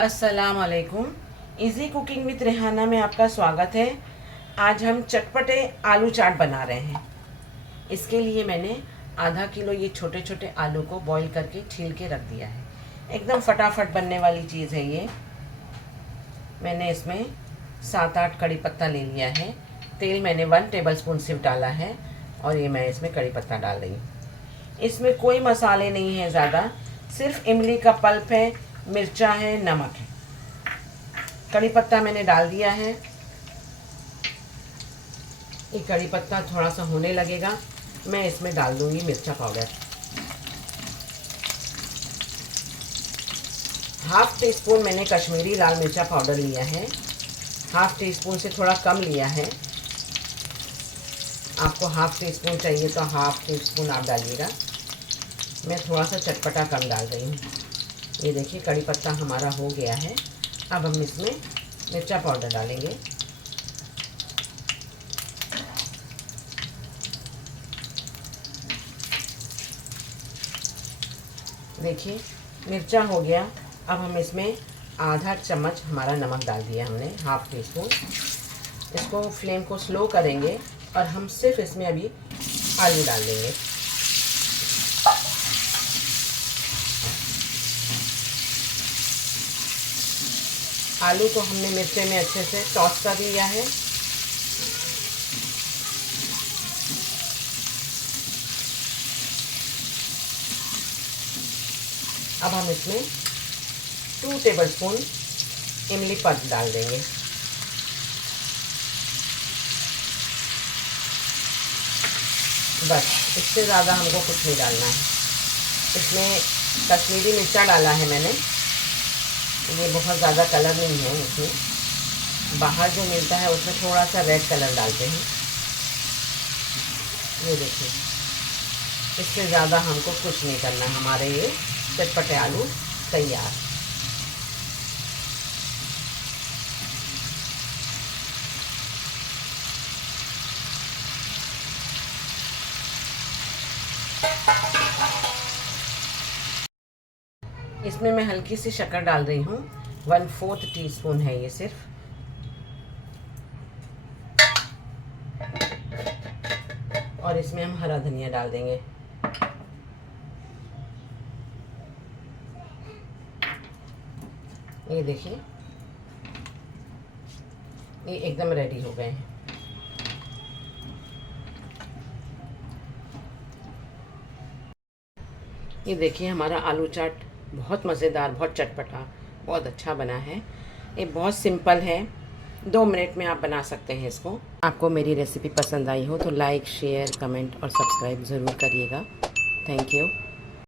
अस्सलाम वालेकुम। Easy cooking with Rehana में आपका स्वागत है। आज हम चटपटे आलू चाट बना रहे हैं। इसके लिए मैंने आधा किलो ये छोटे छोटे आलू को बॉईल करके छील के रख दिया है। एकदम फटाफट बनने वाली चीज़ है ये। मैंने इसमें 7-8 कड़ी पत्ता ले लिया है। तेल मैंने 1 टेबलस्पून सिर्फ डाला है और ये मैं इसमें कड़ी पत्ता डाल रही हूँ। इसमें कोई मसाले नहीं है ज़्यादा, सिर्फ इमली का पल्प है, मिर्चा है, नमक है। कड़ी पत्ता मैंने डाल दिया है। ये कड़ी पत्ता थोड़ा सा होने लगेगा, मैं इसमें डाल दूंगी मिर्चा पाउडर। 1/2 टीस्पून मैंने कश्मीरी लाल मिर्चा पाउडर लिया है। 1/2 टीस्पून से थोड़ा कम लिया है। आपको 1/2 टीस्पून चाहिए तो 1/2 टीस्पून आप डालिएगा। मैं थोड़ा सा चटपटा कम डाल रही हूँ। ये देखिए कड़ी पत्ता हमारा हो गया है। अब हम इसमें मिर्चा पाउडर डालेंगे। देखिए मिर्चा हो गया। अब हम इसमें आधा चम्मच हमारा नमक डाल दिया हमने, 1/2 टीस्पून। इसको फ्लेम को स्लो करेंगे और हम सिर्फ इसमें अभी आलू डाल देंगे। आलू को हमने मिर्चे में अच्छे से टॉस कर लिया है। अब हम इसमें 2 टेबलस्पून इमली पल्प डाल देंगे। बस, इससे ज़्यादा हमको कुछ नहीं डालना है। इसमें कश्मीरी मिर्चा डाला है मैंने, ये बहुत ज़्यादा कलर नहीं है इसमें। बाहर जो मिलता है उसमें थोड़ा सा रेड कलर डालते हैं। ये देखिए, इससे ज़्यादा हमको कुछ नहीं करना। हमारे ये चटपटे आलू तैयार। इसमें मैं हल्की सी शक्कर डाल रही हूँ, 1/4 टीस्पून है ये सिर्फ। और इसमें हम हरा धनिया डाल देंगे। ये देखिए, ये एकदम रेडी हो गए हैं। ये देखिए हमारा आलू चाट बहुत मज़ेदार, बहुत चटपटा, बहुत अच्छा बना है। ये बहुत सिंपल है, 2 मिनट में आप बना सकते हैं इसको। आपको मेरी रेसिपी पसंद आई हो तो लाइक, शेयर, कमेंट और सब्सक्राइब ज़रूर करिएगा। Thank you.